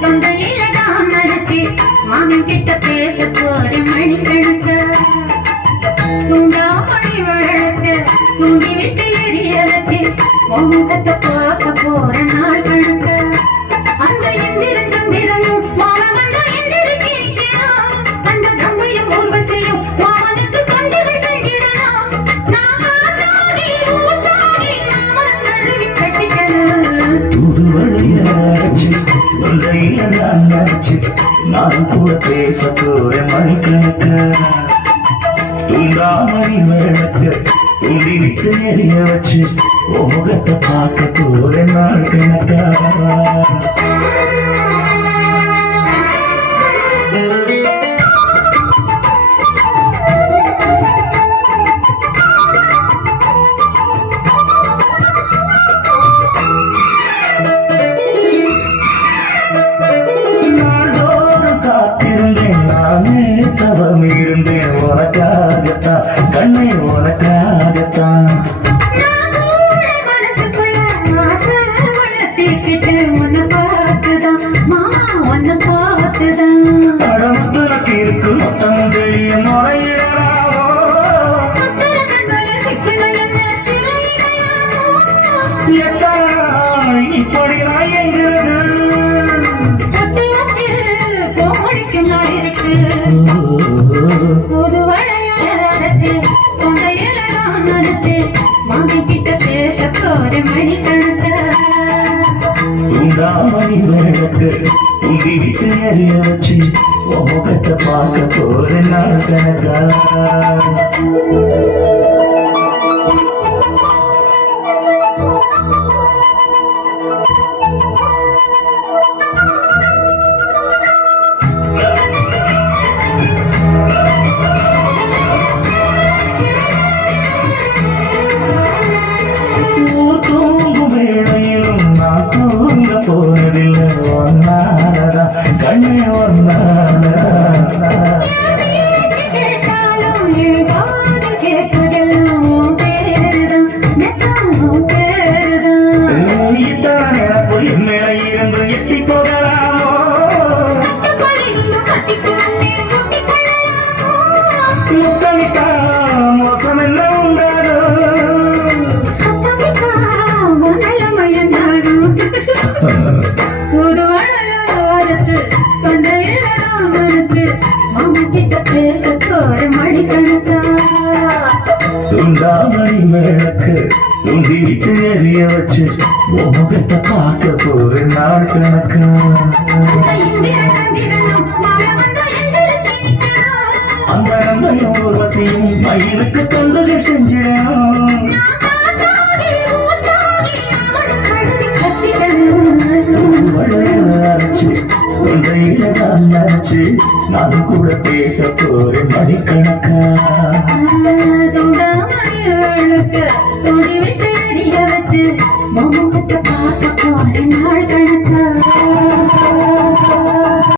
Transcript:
தொண்டையில தான் மறைச்சு மாமன் கிட்ட பேச போற மணிக்கணக்க தூண்டா மணி வழக்க தூண்டி விட்டு எரிய வச்சு முகத்தை பார்க்க போற நாள் கணக்க அந்த எந்திரங்கம் திறனும் மாமன் எந்திரிக்கிறான் அந்த தம்மையும் ஊர்வசையும் மாமனுக்கு கண்டுகள் செஞ்சிடலாம் நான் கூட பேச போற மணிக்கணக்க தூண்டாமணி விளக்க தூண்டி விட்டு எரிய வச்சு முகத்தை பார்க்க போற நாள் கணக்கா தவம் இருந்தேன் உனக்காகத்தான் கண்ணை உனக்காகத்தான் மனசுக்குள்ள ஆசை வளர்த்திக்கிட்டு உன்னை பார்த்துதான் மாமா உன்னை பார்த்துதான் கடமுத்துனக்கு இருக்கு மொத்தம் தெரிய முறையிடலாமோ இப்படி நான் எங்கிறது ஒரு வளையாச்சு தொண்டையில நான் மறைச்சு மாமி கிட்ட பேச போற மணி கணக்க தூண்டாமணி விளக்கு தூண்டி விட்டு எரிய வச்சு முகத்தை பார்க்க போற நாள் கணக்கா போனதில்லை ஒன்னாலதா கண்ணே ஒன்னாலதா இருந்து எட்டி போகலாமோ முத்தமிட்டா மோசம் என்ன உண்டாதோ ஒரு வளையாச்சு தொண்டையில நான் மறைச்சு மாமி கிட்ட பேச போற மணி கணக்கா துண்டாமணி விளக்கு தூண்டி விட்டு எரிய வச்சு முகத்தை பார்க்க போற நாள் கணக்கா அந்த நம்பையும் ஊர்வசையும் மயிலுக்கு தொண்டுகள் செஞ்சிடணும் தொண்டையில நான் கூட பேச போற மணிக்கணக்கா